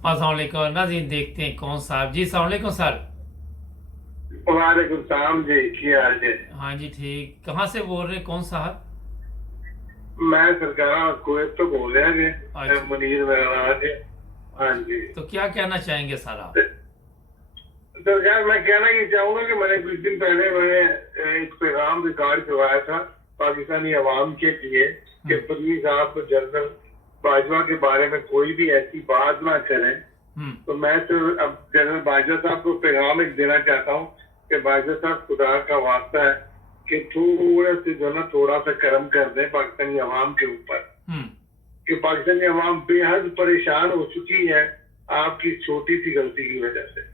अस्सलाम वालेकुम नाज़रीन, देखते हैं कौन साहब जी। अस्सलाम वालेकुम सर। वालेकुम सलाम जी, की हाल है। हाँ जी ठीक। कहाँ से बोल रहे हैं, कौन साहब? मैं सरकार कुवैत तो बोल रहा है, अच्छा। मुनीर मेरा नाम है। हाँ अच्छा, जी। तो क्या कहना चाहेंगे सर आप? सरकार, मैं कहना ये चाहूंगा कि मैंने कुछ दिन पहले एक पैगाम रिकॉर्ड करवाया था पाकिस्तानी अवाम के लिए कि हम्म। प्लीज आप जनरल बाजवा के बारे में कोई भी ऐसी बात ना करें। हम्म। तो मैं तो अब जनरल बाजवा साहब को पैगाम एक देना चाहता हूँ कि बाजवा साहब, खुदा का वास्ता है कि थोड़ा से जो ना थोड़ा सा कर्म कर दें पाकिस्तानी अवाम के ऊपर। हम्म। कि पाकिस्तानी अवाम बेहद परेशान हो चुकी है आपकी छोटी सी गलती की वजह से।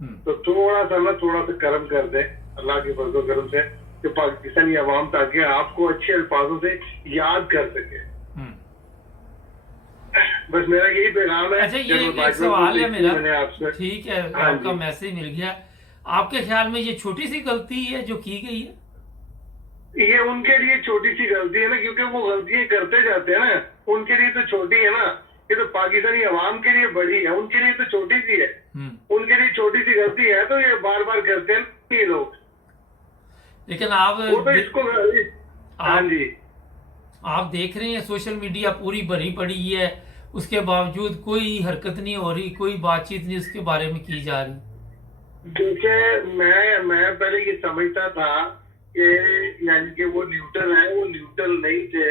हम्म। तो थोड़ा सा कर्म कर दें अल्लाह के फजल करम से कि पाकिस्तानी अवाम ताकि आपको अच्छे अल्फाजों से याद कर सके। हम्म। बस मेरा यही पैगाम है अच्छा, ये जनरल एक बाजवा को, सवाल है इसलिए मेरा। मैंने आपसे। ठीक है, हाँ आपका जी। मैसेज मिल गया। आपके ख्याल में ये छोटी सी गलती है जो की गई है? ये उनके लिए छोटी सी गलती है ना, क्योंकि वो गलतियां करते जाते हैं ना। उनके लिए तो छोटी है ना, ये तो पाकिस्तानी अवाम के लिए बड़ी है, उनके लिए तो छोटी सी है। हम्म। उनके लिए छोटी सी गलती है तो ये बार बार करते हैं ये लोग। लेकिन आप वो तो इसको। हाँ आप जी। आप देख रहे हैं सोशल मीडिया पूरी भरी पड़ी है, उसके बावजूद कोई हरकत नहीं हो रही, कोई बातचीत नहीं उसके बारे में की जा रही। देखिए, मैं पहले ये समझता था कि यानी कि वो न्यूट्रल है, वो न्यूट्रल नहीं थे।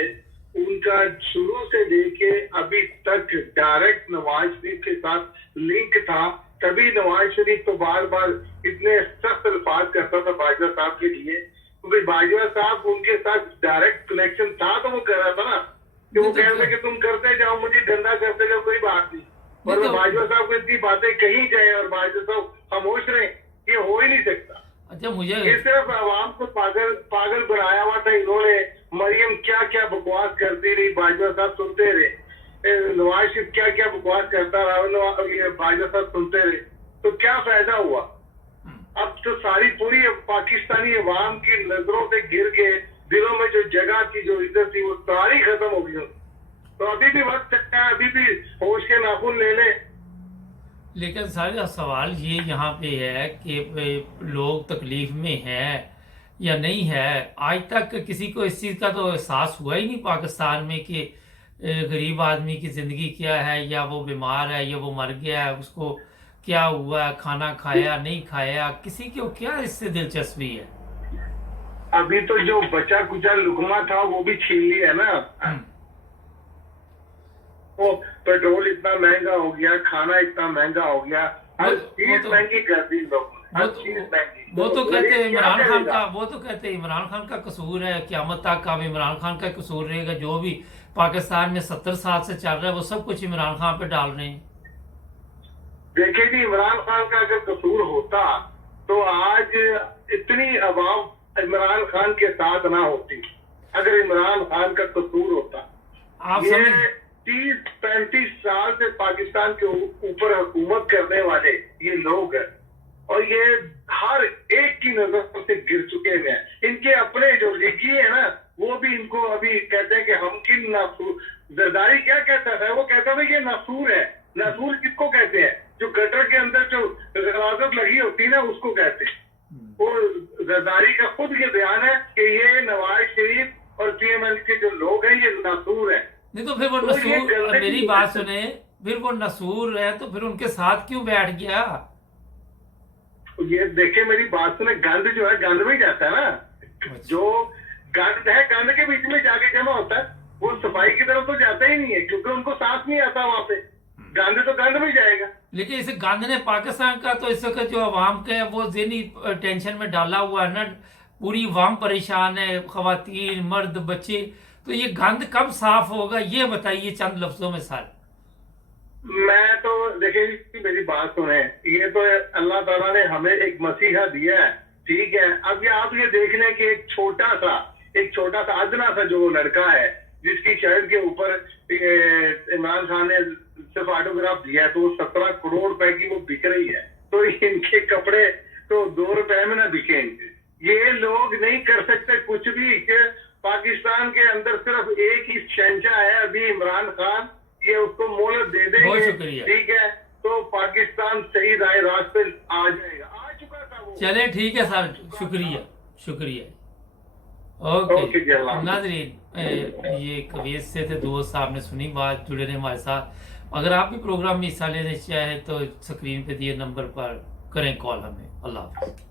उनका शुरू से लेके अभी तक डायरेक्ट नवाज शरीफ के साथ लिंक था। तभी नवाज शरीफ तो बार बार इतने सख्त अल्फाज करता था बाजवा साहब के लिए, क्योंकि बाजवा साहब उनके साथ डायरेक्ट कनेक्शन था तो वो कर रहा था ना। कि नहीं वो तो कह रहे थे कि तुम करते जाओ, मुझे गंदा करते जाओ, कोई बात नहीं। नहीं और तो बाजवा साहब को इतनी बातें कही जाए और बाजवा साहब खामोश रहे, ये हो ही नहीं सकता। अच्छा, मुझे ये सिर्फ आवाम को पागल पागल बनाया हुआ था इन्होंने। मरियम क्या क्या बकवास करती रही, बाजवा साहब सुनते रहे। नवाज शरीफ क्या क्या बकवास करता रहा, ये बाजवा साहब सुनते रहे। तो क्या फायदा हुआ? अब तो सारी पूरी पाकिस्तानी अवाम की नजरों से गिर के दिलों में जो जगह थी, जो इज्जत थी, वो सारी खत्म हो गई। तो अभी भी वक्त है, अभी भी होश के नाखून ले ले। लेकिन सारा सवाल ये यहाँ पे है कि लोग तकलीफ में है या नहीं है। आज तक किसी को इस चीज़ का तो एहसास हुआ ही नहीं पाकिस्तान में कि गरीब आदमी की ज़िंदगी क्या है, या वो बीमार है या वो मर गया है, उसको क्या हुआ है, खाना खाया नहीं खाया, किसी को क्या इससे दिलचस्पी है। अभी तो जो बचा कुचा लुकमा था वो भी छीन लिया ना। हम्म। वो पेट्रोल इतना महंगा हो गया, खाना इतना महंगा हो गया, वो हर वो चीज तो महंगी कर दी लोग, वो हर तो चीज महंगी। वो तो तो कहते हैं गरीब क्या इमरान खान करेगा? का, वो तो कहते हैं इमरान खान का कसूर है, क़यामत तक का भी इमरान खान का कसूर रहेगा। जो भी पाकिस्तान में 70 साल से चल रहा है वो सब कुछ इमरान खान पे डाल रहे हैं। देखिए जी, इमरान खान का अगर कसूर होता तो आज इतनी आवाम इमरान खान के साथ ना होती। अगर इमरान खान का कसूर होता। आप ये समझ। 30-35 साल से पाकिस्तान के ऊपर हुकूमत करने वाले ये लोग हैं, और ये हर एक की नजर से गिर चुके हैं। इनके अपने जो लिखी है ना, वो भी इनको अभी कहते हैं कि हम किन नासूर। जरदारी क्या कहता था? वो कहता था ये नासूर है। नासूर किसको कहते हैं? जो गटर के अंदर जो गलाजत लगी होती है ना, उसको कहते हैं। वो जरदारी का खुद ये बयान है कि ये नवाज शरीफ और पीएमएल के जो लोग हैं ये नासूर हैं। नहीं तो फिर वो तो ये नसूर, मेरी गंदगी बात है। सुने। फिर वो नसूर है तो फिर उनके साथ क्यों बैठ गया? ये देखे, मेरी बात सुने, गंद जो है गंद में ही जाता है ना। जो गंद है गंद के बीच में जाके जमा होता है, वो सफाई की तरफ तो जाता ही नहीं है, क्योंकि उनको सांस नहीं आता वहां पे। गंद तो गंद में ही जाएगा। लेकिन इस गांधी ने पाकिस्तान का तो इस वक्त जो अवाम का है वो ज़हनी टेंशन में डाला हुआ है ना। पूरी अवाम परेशान है, खवातीन मर्द बच्चे। तो ये गंद कब साफ होगा, ये बताइए चंद लफ्जों में सर। मैं तो देखिए, मेरी बात सुने, ये तो अल्लाह ताला ने हमें एक मसीहा दिया है, ठीक है। अब ये आप ये देख लें कि एक छोटा सा अदना सा जो लड़का है, जिसकी शर्ट के ऊपर इमरान खान ने सिर्फ ऑटोग्राफ दिया है, तो वो 17 करोड़ रुपए की वो बिक रही है। तो इनके कपड़े तो 2 रुपए में ना बिकेंगे। ये लोग नहीं कर सकते कुछ भी। कि पाकिस्तान के अंदर सिर्फ एक ही शहंशाह है अभी, इमरान खान। ये उसको मोहलत दे वो देंगे करेंगे, शुक्रिया। ठीक है, तो पाकिस्तान सही राह पे आ जाएगा, आ चुका था वो। चले ठीक है सर, शुक्रिया शुक्रिया। ओके जी, अल्लाह ओके हाफ़िज़। नाजरीन, ये कबीर से थे दोस्त, आपने सुनी बात, जुड़े रहे हमारे साथ। अगर आप भी प्रोग्राम में हिस्सा लेने चाहें तो स्क्रीन पे दिए नंबर पर करें कॉल हमें। अल्लाह हाफ़िज़।